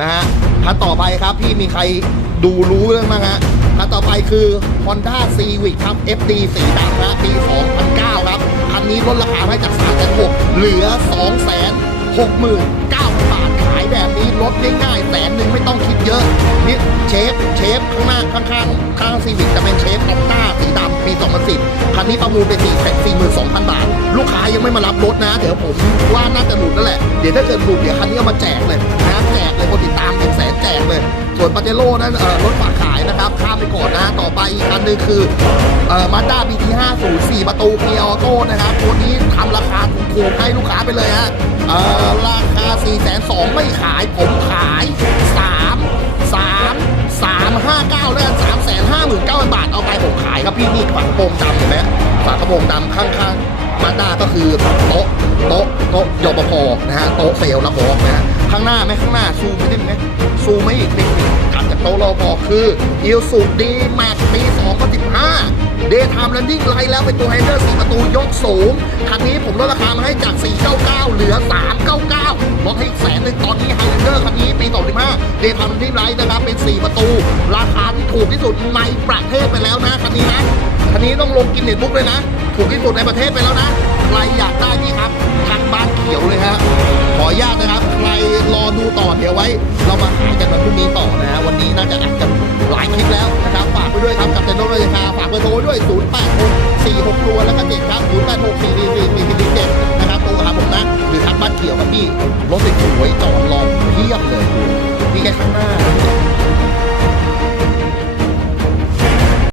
นะฮะคันต่อไปครับพี่มีใครดูรู้เรื่องบ้างฮะคันต่อไปคือ Honda Civic ครับ FD สีดำนะปี 2009 ครับ คันนี้ลดราคาให้จาก3 6 0 0เหลือ 2 6 9 0 0 0 บาท ขายแบบนี้ลดง่ายๆแสนหนึ่งไม่ต้องคิดเยอะนี่เชฟเชฟข้างหน้าข้างๆข้างซีวิกจะเป็นเชฟออปต้าสีดำปี 2010 คันนี้ประมูลไป4 42,000 บาท ลูกค้ายังไม่มารับรถนะ เดี๋ยวผมว่าน่าจะหลุดนั่นแหละ เดี๋ยวถ้าเกิดหลุดเดี๋ยวคันนี้เอามาแจกเลย เลยคนติดตามเป็นแสนแจกเลย ส่วนปาเจโร่นั้นเออรถฝากขายนะครับ ข้ามไปก่อนนะต่อไปอีกคันหนึงคือเออมาด้า BT 5 0 4ประตูเกียร์ออโต้นะครับตัวนี้ทำราคาถูกให้ลูกค้าไปเลยฮะเออราคา4 2 0 0 0ไม่ขายผมขาย3 3 3 5 9แล้วกัน3 5 9 0 0 0บาทเอาไปผมขายครับพี่นี่ฝากระโปรงดำเห็นไหมฝากระโปรงดำข้างๆมาด้าก็คือโต๊ะ โต๊ะโต๊ะยปพนะฮะโต๊ะเซลล์รับบอกนะฮะข้างหน้าไหมข้างหน้าซูมไม่ได้ไหมซูมไม่อีกนิดถัดจากโต๊ะรอพอคืออิลสุดีแม็กปี2015เดย์ไทม์แลนดิ้งไลแล้วเป็นตัวไฮเดอร์4ประตูยกสูงคันนี้ผมลดราคามาให้จาก 499 เหลือ 399ลดให้อีกแสนหนึ่งตอนนี้ไฮเดอร์คันนี้ปี25เดย์ไทม์แลนดิ้งไลนะครับเป็น 4 ประตู ราคาที่ถูกที่สุดในประเทศไปแล้วนะคันนี้นะคันนี้ต้องลงกินเน็ตบุ๊กเลยนะ ถูกที่สุดในประเทศไปแล้วนะ ใครอยากได้นี่ครับทางบ้านเขียวเลยฮะขออนุญาตนะครับใครรอดูต่อเดี๋ยวไว้ เรามาหากันวันพรุ่งนี้ต่อนะฮะวันนี้น่าจะอัดกันหลายคลิปแล้วนะครับฝากไปด้วยครับกับเจนโนราคาฝากไปโทรด้วย 0 8 6 4 6ตัวแล้วก็เจ็ดครับ0 8 6 4 4 4 4 4 7นะครับโทรหาผมนะหรือทักบ้านเขียวครับพี่รถติดสวยจอดรอเพียบเลยมีแค่ข้างหน้า